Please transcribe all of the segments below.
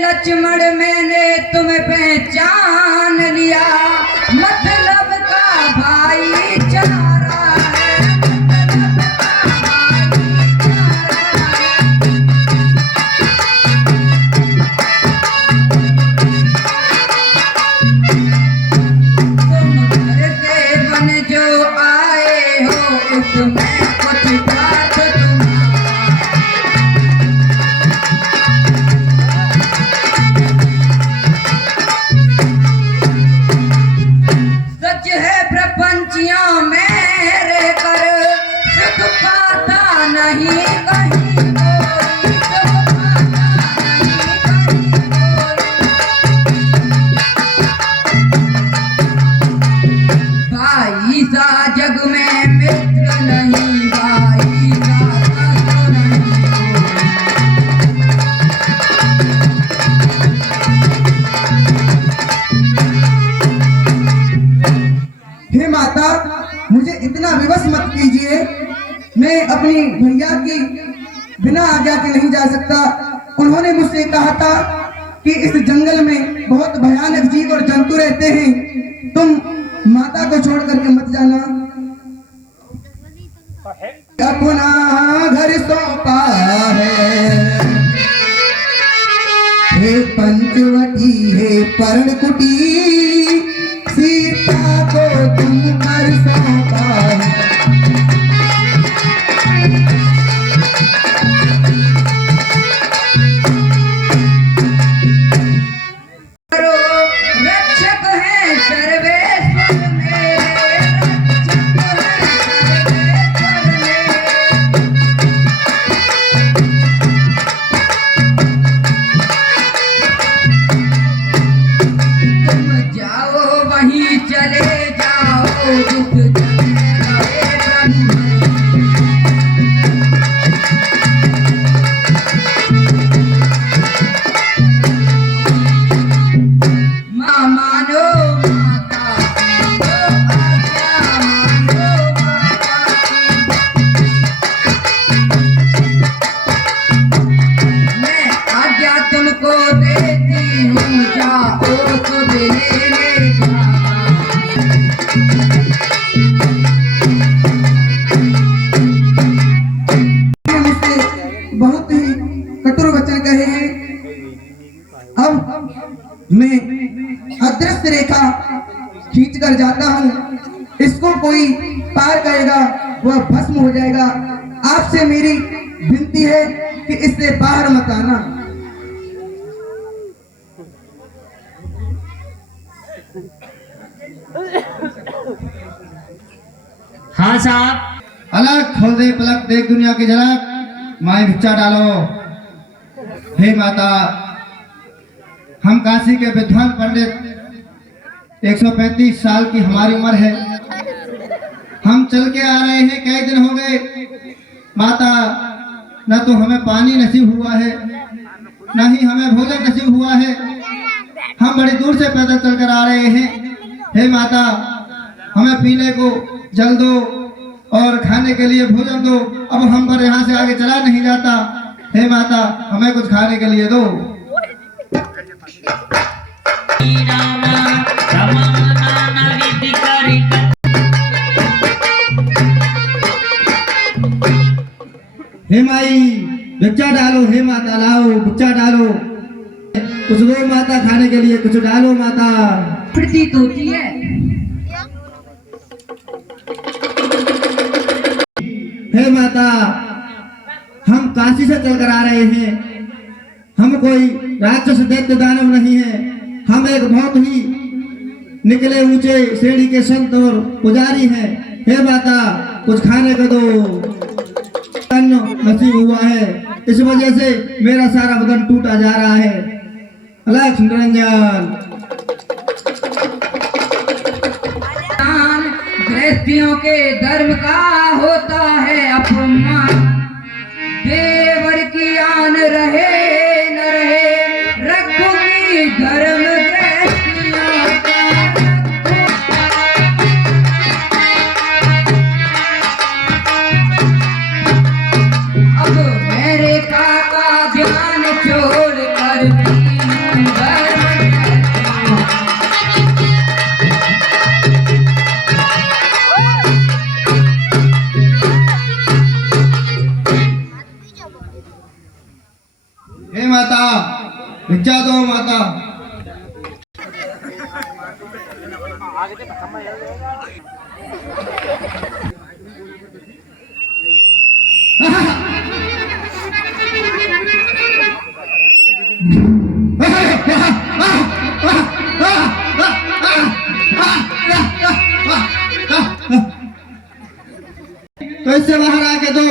लक्ष्मण मैंने तुम्हें पहचान लिया, मतलब का भाईचारा है, मतलब का तुम घर से बन जो आए हो उसमें कुछ बात प्रपंचियों में रह कर सुख पाता नहीं कहीं कोई, सुख पाता नहीं कहीं कोई। भाई सा जग में मित्र नहीं, भाई सा तो नहीं हे माता, मुझे इतना विवश मत कीजिए। मैं अपनी भैया की बिना आज्ञा के नहीं जा सकता। उन्होंने मुझसे कहा था कि इस जंगल में बहुत भयानक जीव और जंतु रहते हैं, तुम माता को छोड़ करके मत जाना। अपना घर सौंपा है, हे पंचवटी हे पर्ण कुटी सीता को तुम पर सौंपा है। करो रक्षक है सर्वेश्वर मेरे, रक्षक है सर्वेश्वर मेरे। तुम जाओ वहीं चले जाओ जिस जगह गए ब्रह्म। माँ मानो माता की, ओ आज्ञा मानो माता की। मैं आज्ञा तुमको देती हूँ, जाओ तो लेने मुझसे बहुत ही कठोर वचन कहे हैं। अब मैं अदृश्य रेखा खींच कर जाता हूँ, इसको कोई पार करेगा वह भस्म हो जाएगा। आपसे मेरी विनती है कि इससे बाहर मत आना। हाँ साहब। अलग खोल दे पलक, देख दुनिया की झलक, माए भिक्षा डालो। हे माता, हम काशी के विद्वान पंडित, 135 साल की हमारी उम्र है। हम चल के आ रहे हैं, कई दिन हो गए। माता, न तो हमें पानी नसीब हुआ है, न ही हमें भोजन नसीब हुआ है। हम बड़ी दूर से पैदल चलकर आ रहे हैं। हे माता, हमें पीने को जल दो और खाने के लिए भोजन दो। अब हम पर यहाँ से आगे चला नहीं जाता। हे माता, हमें कुछ खाने के लिए दो। हे माई, भिक्षा डालो। हे माता, लाओ भिक्षा डालो। कुछ दो माता खाने के लिए, कुछ डालो माता। प्रतीत होती है। हे माता, हम काशी से चलकर आ रहे हैं। हम कोई राक्षस दैत्य दानव नहीं है। हम एक बहुत ही निकले ऊंचे श्रेणी के संत और पुजारी हैं। हे माता, कुछ खाने को दो। अन्न नसीब हुआ है, इस वजह से मेरा सारा बदन टूटा जा रहा है। अलग निरंजन। गृहस्थियों के धर्म का होता है अपमान। देवर की आन रहे न रहे, रखूंगी धर्म गृहस्थियों का। अब मेरे काका ज्ञान छोड़ कर भी हूँ धर्म गृहस्थियों का। हे माता, भिक्षा दो माता। तो इससे बाहर आके दो,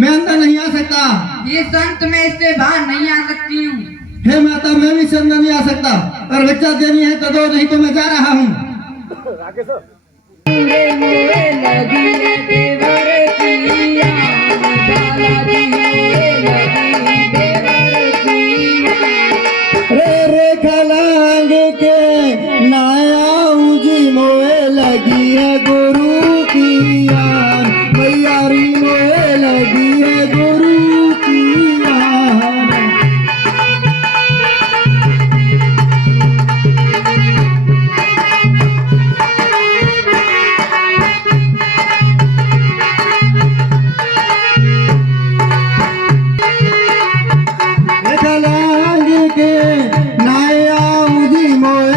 मैं अंदर नहीं आ सकता। ये संत मैं इससे बाहर नहीं आ सकती हूँ। हे माता, मैं भी अंदर नहीं आ सकता। और भिक्षा देनी है तो दो, नहीं तो मैं जा रहा हूँ। रे खलांग के नाया उजी मोए लगी है गुरु की यार, मैयारी मोए लगी है गुरु की यार। खलांग के नाया उजी मोए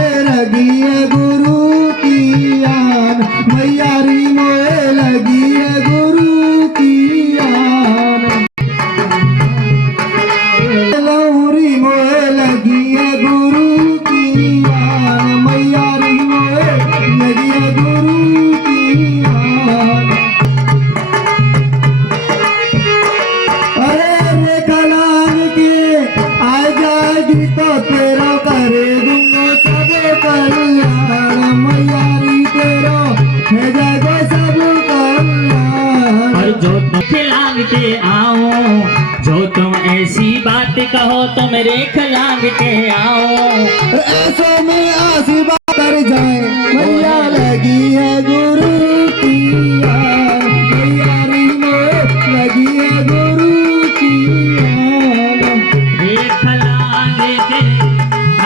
कहो तो मेरे खलांग के आओ। ऐसो में आसिबा कर जाए मैया लगी है गुरु की यार, मैया री में लगी है गुरु की यार। रे खलांग के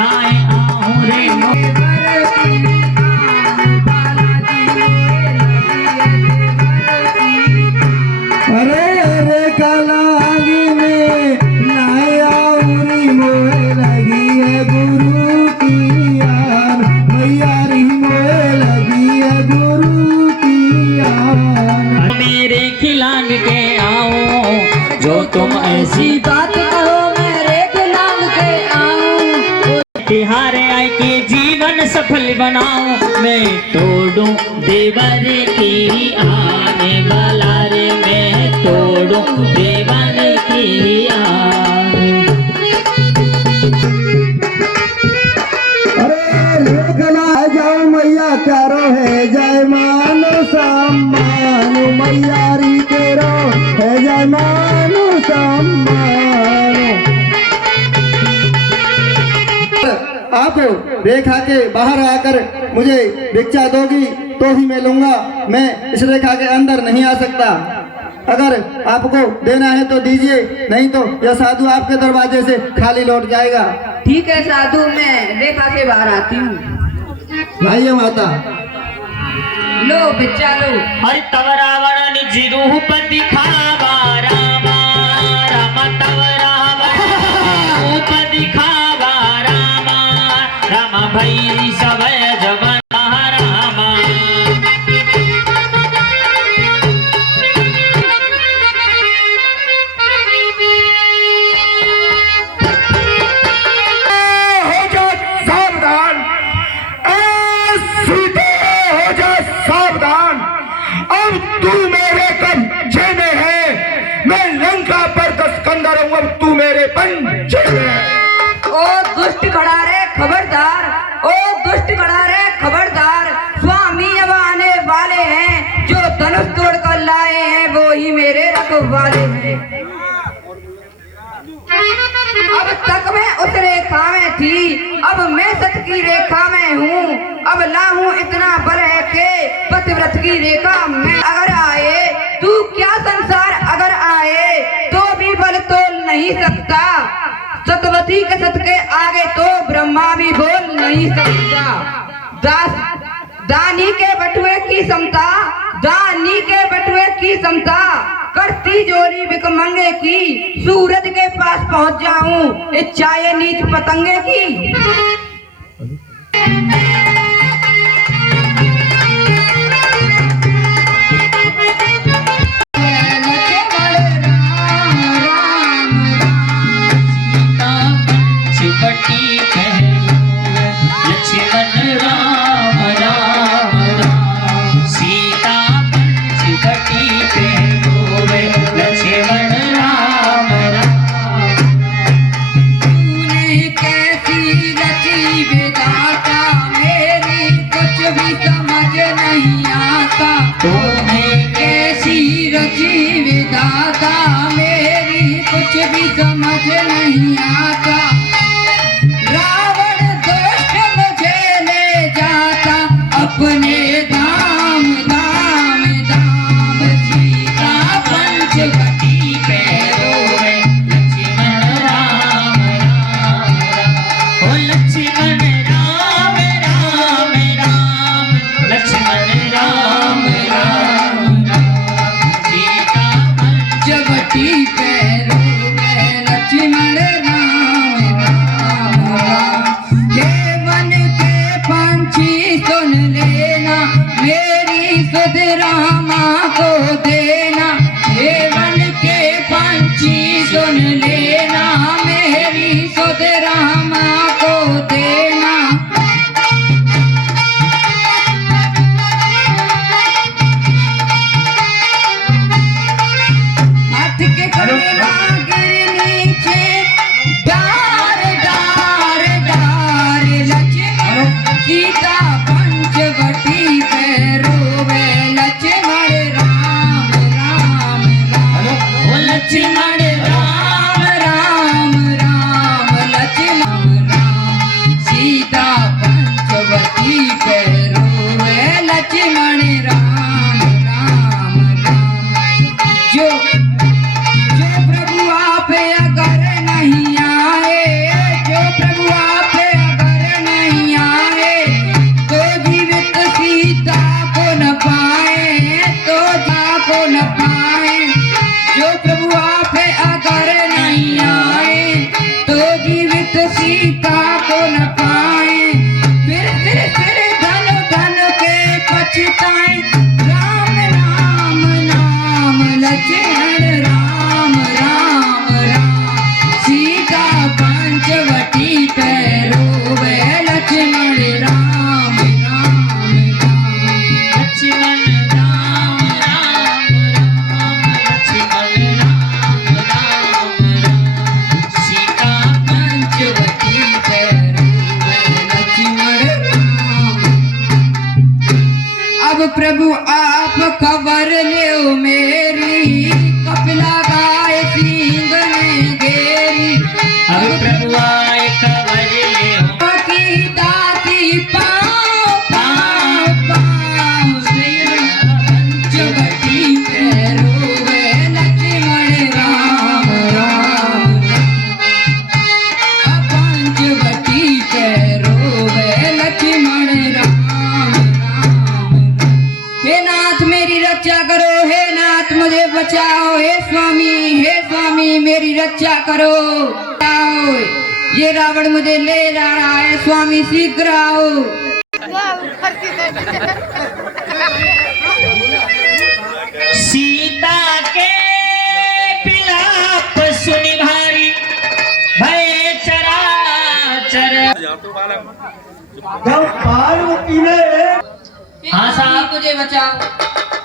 आए आओ रे अरे अरे कलांग में नाया उरी मोए लगी है गुरु की यार, मैया री मोए लगी है गुरु की यार। मेरे खिलांग के आओ, जो तुम ऐसी बात कहो मेरे खिलांग के आऊं। तिहारे आए के जीवन सफल बनाओ। मैं तोड़ू देवर की आने वाला रे, मैं तोड़ू देवर की आने। अरे लेखना जाओ मैया प्यारो है जय मानो सम्मानो, मैया री तेरो है जय मानो सम्मानो। आप रेखा के बाहर आकर मुझे भिक्षा दोगी तो ही मैं लूंगा, मैं इस रेखा के अंदर नहीं आ सकता। अगर आपको देना है तो दीजिए, नहीं तो यह साधु आपके दरवाजे से खाली लौट जाएगा। ठीक है साधु, मैं रेखा से बाहर आती हूँ। भाइयों माता लो बच्चा लो। हर तव रावण निज रूप दिखावा रामा, रामा तव रावण रूप दिखावा रामा, रामा भई सब जगन रामा। हो जा सावधान, सीधे हो जा सावधान। अब तू मेरे कब्जे में है, मैं लंका पर 10 कंदर हूँ, अब तू मेरे पंजे में। ओ दुष्ट खड़ा रे खबरदार, ओ दुष्ट खड़ा रे खबरदार। स्वामी अब आने वाले हैं, जो धनुष तोड़ कर लाए हैं वो ही मेरे रखवाले हैं। अब तक मैं उस रेखा में थी, अब मैं सत की रेखा में हूँ। अब लाहूं इतना बल है के पतिव्रत की रेखा में अगर आए, तू क्या संसार अगर आए तो भी बल तोल नहीं सकता। सतवती के सत के आगे तो ब्रह्मा भी बोल नहीं सकता। दानी के बटुए की समता, दानी के बटुए की समता करती जोरी भिखमंगे की। सूरज के पास पहुंच जाऊं इच्छाए नीच पतंगे की। चिपटी पहलो लक्ष्मण राम राम राम, सीता चिपटी पहलो लक्ष्मण राम राम। तूने कैसी रची विधाता, मेरी कुछ भी समझ नहीं आता। तूने कैसी रची विधाता, मेरी कुछ भी समझ नहीं आता। रावण दुष्ट मुझे ले जाता अपने धाम धाम धाम। सीता पंचवटी पे रोए लक्ष्मण राम राम राम, ओ लक्ष्मण राम राम राम, लक्ष्मण राम राम राम। सीता पंचवटी पे रोए लक्ष्मण राम राम राम। हे वन के पंछी सुन लेना, मेरी सुध रामा को देना। हे वन के पंछी सुन लेना, मेरी सुध रामा को देना। हाथ के कड़वा गिर नीचे, डार डार डार लक्ष्मण। सीता पंचवटी पे रोवे लक्ष्मण राम प्रभु आप खबर लियो मेरी, कपिला गाय सिंह ने घेरी। अब प्रभु आए खबर ले की दाती पाँव पाँव पाँव से पंचवटी पे रोवे लक्ष्मण राम राम। पंचवटी पे रोवे लक्ष्मण राम राम। हे नाथ मेरी रक्षा करो, हे नाथ मुझे बचाओ, हे स्वामी मेरी रक्षा करो। आओ, ये रावण मुझे ले जा रहा है, स्वामी शीघ्र आओ। सीता के विलाप सुनि भारी, भय चराचर। हाँ साहब मुझे बचाओ।